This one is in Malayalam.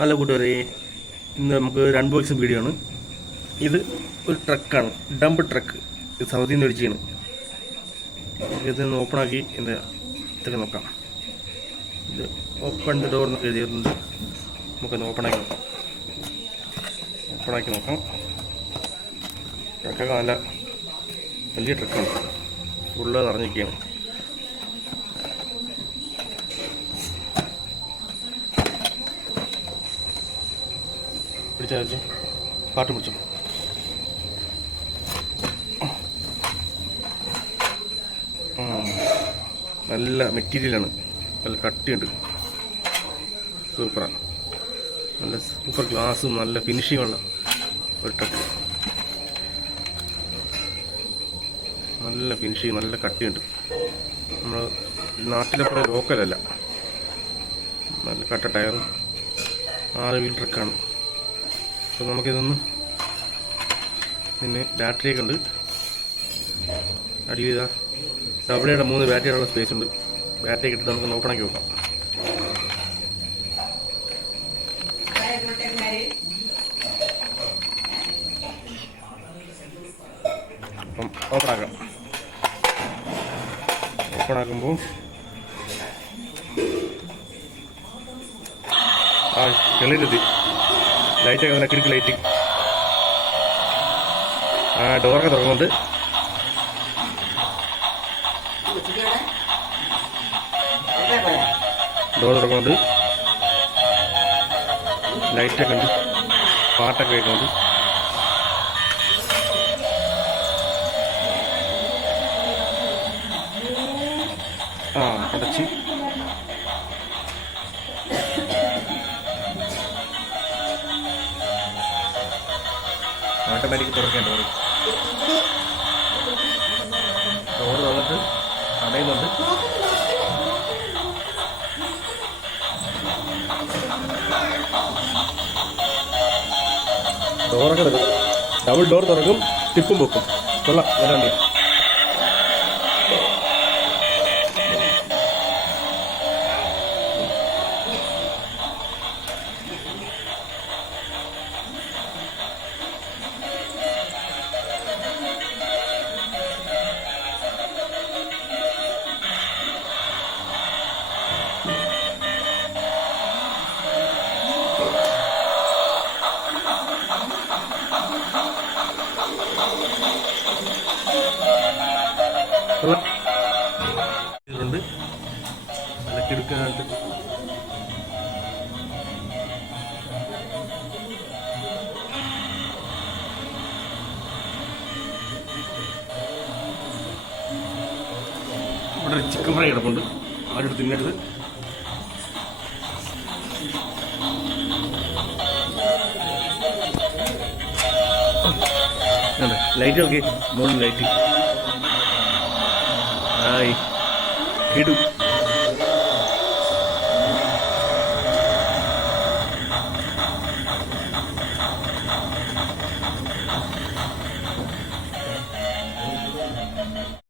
ഹലോ കൂട്ടുകാരെ, ഇന്ന് നമുക്ക് ഒരു അൺബോക്സിങ് വീഡിയോ ആണ്. ഇത് ഒരു ട്രക്കാണ്, ഡംപ് ട്രക്ക്. ഇത് സൗദിയിൽ നിന്ന് മേടിച്ചാണ്. ഇതൊന്ന് ഓപ്പണാക്കി എൻ്റെ ഇതൊക്കെ നോക്കാം. ഇത് ഓപ്പൺ ദ ഡോർ എന്നൊക്കെ എഴുതിയിട്ടുണ്ട്. നമുക്കൊന്ന് ഓപ്പണാക്കി നോക്കാം. ട്രക്കൊക്കെ നല്ല വലിയ ട്രക്കാണ്, ഫുള്ള് നിറഞ്ഞിരിക്കുകയാണ്. പിടിച്ചു പാട്ട് പിടിച്ചു. നല്ല മെറ്റീരിയലാണ്, നല്ല കട്ടിയുണ്ട്, സൂപ്പറാണ്. നല്ല സൂപ്പർ ഗ്ലാസും നല്ല ഫിനിഷിങ്ങുള്ള ഒരു ട്രക്ക്. നല്ല ഫിനിഷിങ്, നല്ല കട്ടിയുണ്ട്. നമ്മൾ നാട്ടിലെ പോലെ ലോക്കലല്ല, നല്ല കട്ട ടയറും 6 വീൽ ട്രക്കാണ്. അപ്പോൾ നമുക്കിതൊന്ന് പിന്നെ ബാറ്ററിയൊക്കെ ഉണ്ട്. അടിയിൽ ഡബിളയുടെ 3 ബാറ്ററിയുള്ള സ്പേസ് ഉണ്ട്. ബാറ്ററി ഇട്ടിട്ട് നമുക്ക് ഓപ്പണാക്കി നോക്കാം. അപ്പം ഓപ്പണാക്കുമ്പോൾ തെളിയിലെത്തി ലൈറ്റൊക്കെ നല്ല കിടക്ക് ലൈറ്റ്. ഡോറൊക്കെ തുറക്കുന്നുണ്ട്. ഡോർ തുറക്കുന്നുണ്ട്, ലൈറ്റൊക്കെ ഉണ്ട്, പാട്ടൊക്കെ കേൾക്കുന്നുണ്ട്. അടച്ച് ഓട്ടോമാറ്റിക് തുറക്കാൻ ഡോർ തുറന്നിട്ട് അടയുന്നുണ്ട്. ഡോറൊക്കെ തുറക്കും, ഡബിൾ ഡോർ തുറക്കും, ടിപ്പും പൊക്കും. കൊള്ളാം, വരാണ്ടിയ. ഇതുണ്ട് നല്ല കിടുക്കാനായിട്ട്. ഇവിടെ ചിക്കൻ ഫ്രൈ കിടപ്പുണ്ട്, ആരും തിന്നരുത്. ലൈറ്റ് നോക്കി, മോളിൽ ലൈറ്റ്. ഹായ് കിടു.